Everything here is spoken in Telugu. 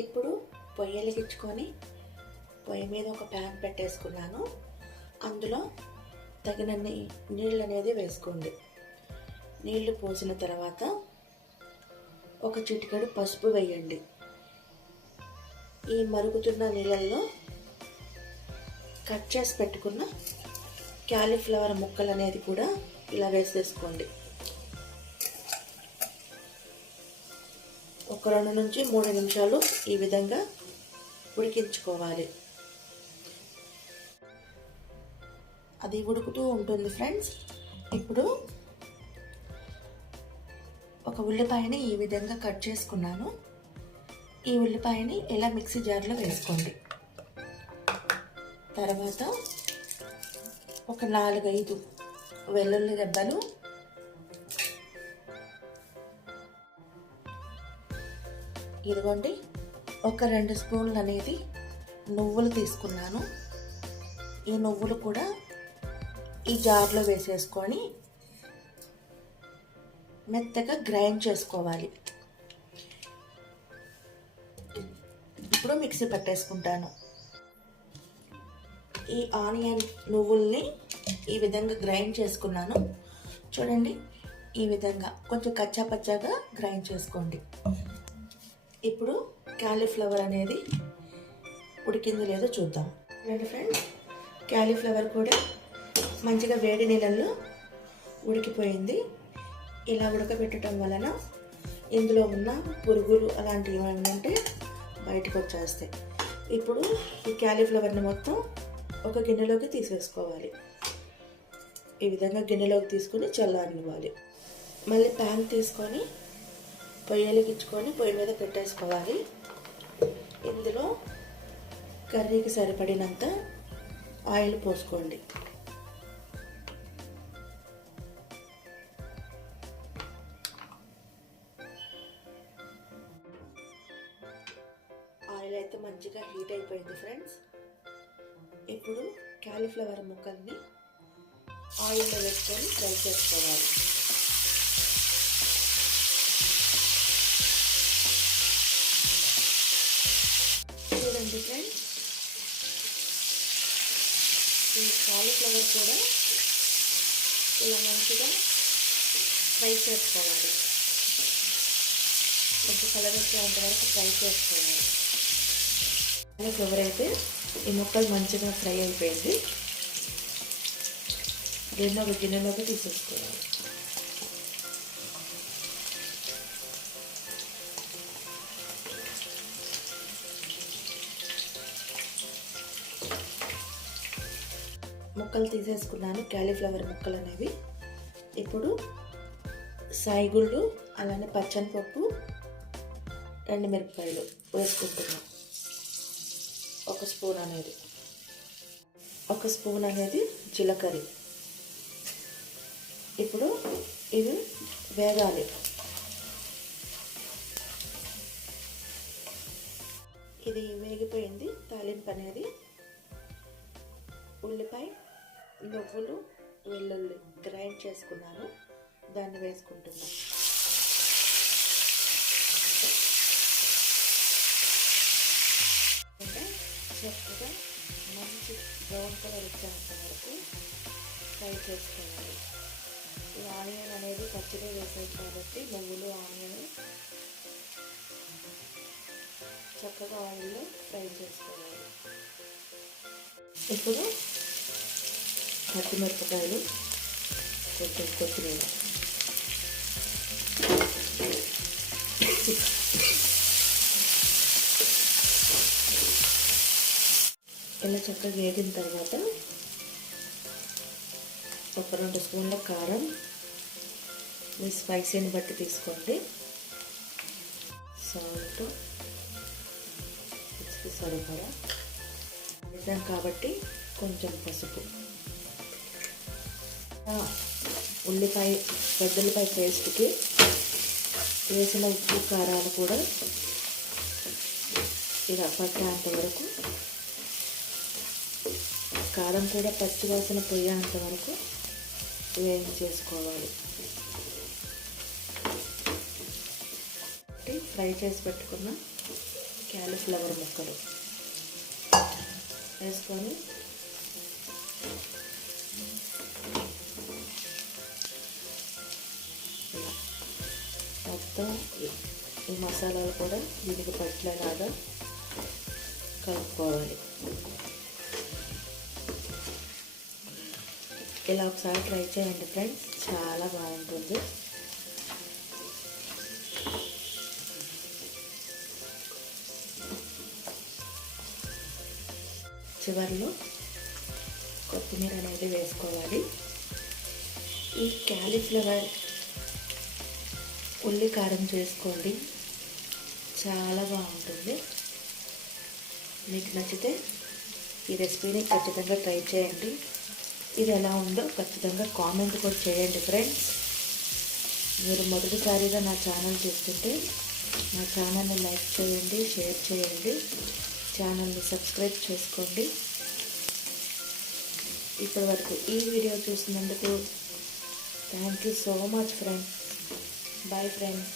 ఇప్పుడు పొయ్యి వెలిగించుకొని పొయ్యి మీద ఒక ప్యాన్ పెట్టేసుకున్నాను. అందులో తగినన్ని నీళ్ళు అనేది వేసుకోండి. నీళ్లు పోసిన తర్వాత ఒక చిటికెడు పసుపు వేయండి. ఈ మరుగుతున్న నీళ్ళల్లో కట్ చేసి పెట్టుకున్న క్యాలీఫ్లవర్ ముక్కలు అనేది కూడా ఇలా వేసేసుకోండి. ఒక 2 నుంచి 3 నిమిషాలు ఈ విధంగా ఉడికించుకోవాలి. అది ఉడుకుతూ ఉంటుంది ఫ్రెండ్స్. ఇప్పుడు ఒక ఉల్లిపాయని ఈ విధంగా కట్ చేసుకున్నాను. ఈ ఉల్లిపాయని ఇలా మిక్సీ జార్లో వేసుకోండి. తర్వాత ఒక 4-5 వెల్లుల్లి రెబ్బలు, ఇదిగోండి ఒక 2 స్పూన్లు అనేది నువ్వులు తీసుకున్నాను. ఈ నువ్వులు కూడా ఈ జార్లో వేసేసుకొని మెత్తగా గ్రైండ్ చేసుకోవాలి. ఇప్పుడు మిక్సీ పట్టేసుకుంటాను. ఈ ఆనియన్ నువ్వుల్ని ఈ విధంగా గ్రైండ్ చేసుకున్నాను. చూడండి, ఈ విధంగా కొంచెం కచ్చా పచ్చాగా గ్రైండ్ చేసుకోండి. ఇప్పుడు క్యాలీఫ్లవర్ అనేది ఉడికిందో లేదో చూద్దాం. చూడండి ఫ్రెండ్స్, క్యాలీఫ్లవర్ కూడా మంచిగా వేడి నీళ్ళల్లో ఉడికిపోయింది. ఇలా ఉడకబెట్టడం వలన ఇందులో ఉన్న పురుగులు అలాంటివి ఏమైనా ఉంటే బయటకు వచ్చేస్తాయి. ఇప్పుడు ఈ క్యాలీఫ్లవర్ని మొత్తం ఒక గిన్నెలోకి తీసేసుకోవాలి. ఈ విధంగా గిన్నెలోకి తీసుకుని చల్లారనివ్వాలి. మళ్ళీ ప్యాన్ తీసుకొని పొయ్యి వెలిగించుకొని పొయ్యి మీద పెట్టేసుకోవాలి. ఇందులో కర్రీకి సరిపడినంత ఆయిల్ పోసుకోండి. ఆయిల్ అయితే మంచిగా హీట్ అయిపోయింది ఫ్రెండ్స్. ఇప్పుడు క్యాలీఫ్లవర్ ముక్కల్ని ఆయిల్లో వేసుకొని ఫ్రై చేసుకోవాలి. చూడండి ఫ్రెండ్స్, ఈ కాలీఫ్లవర్ కూడా ఇలా మంచిగా ఫ్రై చేసుకోవాలి. కొంచెం కలర్ వచ్చేంత వరకు ఫ్రై చేసుకోవాలి. కాలీఫ్లవర్ అయితే ఈ ముక్కలు మంచిగా ఫ్రై అయిపోయింది. దీన్ని ఒక గిన్నెలోకి తీసేసుకోవాలి. ముక్కలు తీసేసుకున్నాను, క్యాలీఫ్లవర్ ముక్కలు అనేవి. ఇప్పుడు సాయిగుళ్ళు, అలానే పచ్చనిపప్పు, ఎండుమిరపకాయలు వేసుకుంటున్నాను. ఒక స్పూన్ అనేది జీలకర్ర. ఇప్పుడు ఇవి వేగాలి. ఇది వేగిపోయింది. తాలింపు అనేది ఉల్లిపాయ, నువ్వులు, వెల్లుల్లి గ్రైండ్ చేసుకున్నాను, దాన్ని వేసుకుంటున్నాను. చక్కగా మంచి బ్రౌన్ కలర్ వచ్చేంత వరకు ఫ్రై చేసుకోవాలి. ఈ ఆనియన్ అనేది పచ్చిగా వేసేది కాబట్టి నువ్వులు, ఆనియన్ చక్కగా ఆయిల్లో ఫ్రై చేసుకోవాలి. ఇప్పుడు పచ్చిమిరపకాయలు, కొంచెం కొత్తిమీర, ఇలా చక్కగా వేగిన తర్వాత ఒక 2 స్పూన్ల కారం, మీ స్పైసీని బట్టి తీసుకోండి. సాల్ట్ సరిపడా వేసాం కాబట్టి కొంచెం పసుపు, పెద్దల్లిపాయ పేస్ట్కి వేసిన ఉప్పు కారాలు కూడా ఇలా పట్టేంత వరకు, కారం కూడా పచ్చి వాసన పోయేంత వరకు వేయించేసుకోవాలి. ఫ్రై చేసి పెట్టుకున్న క్యాలీఫ్లవర్ ముక్కలు వేసుకొని మొత్తం ఈ మసాలాలు కూడా దీనికి పట్లేలాగా కలుపుకోవాలి. ఇలా ఒకసారి ట్రై చేయండి ఫ్రెండ్స్, చాలా బాగుంటుంది. చివరిలో కొత్తిమీర అనేది వేసుకోవాలి. ఈ క్యాలీఫ్లవర్ ఉల్లి కారం చేసుకోండి, చాలా బాగుంటుంది. మీకు నచ్చితే ఈ రెసిపీని ఖచ్చితంగా ట్రై చేయండి. ఇది ఎలా ఉందో ఖచ్చితంగా కామెంట్ కూడా చేయండి ఫ్రెండ్స్. మీరు మొదటిసారిగా నా ఛానల్ చూస్తుంటే నా ఛానల్ని లైక్ చేయండి, షేర్ చేయండి, ఛానల్ని సబ్స్క్రైబ్ చేసుకోండి. ఇప్పటి వరకు ఈ వీడియో చూసినందుకు thank you so much friends. Bye friends.